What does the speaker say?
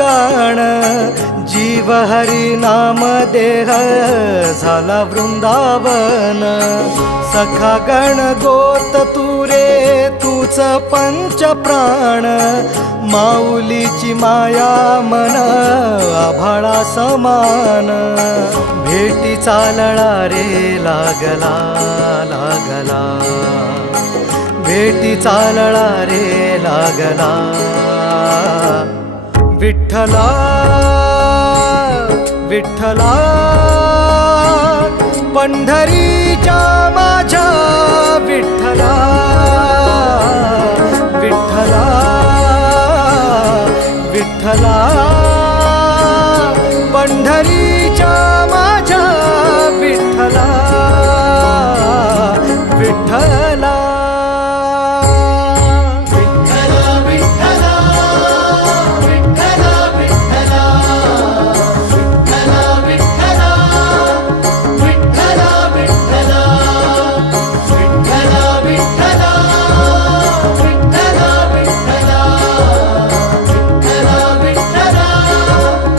गाण जीव हरी नाम देह झाला वृंदावन सखा गण गोत तुरे तूच पंच प्राण माऊलीची माया मन आभाळा समान भेटी चालळा रे लागला लागला भेटी चालळा रे लागला विठ्ठला विठ्ठला पंढरीच्या माझ्या विठ्ठला विठ्ठला विठ्ठला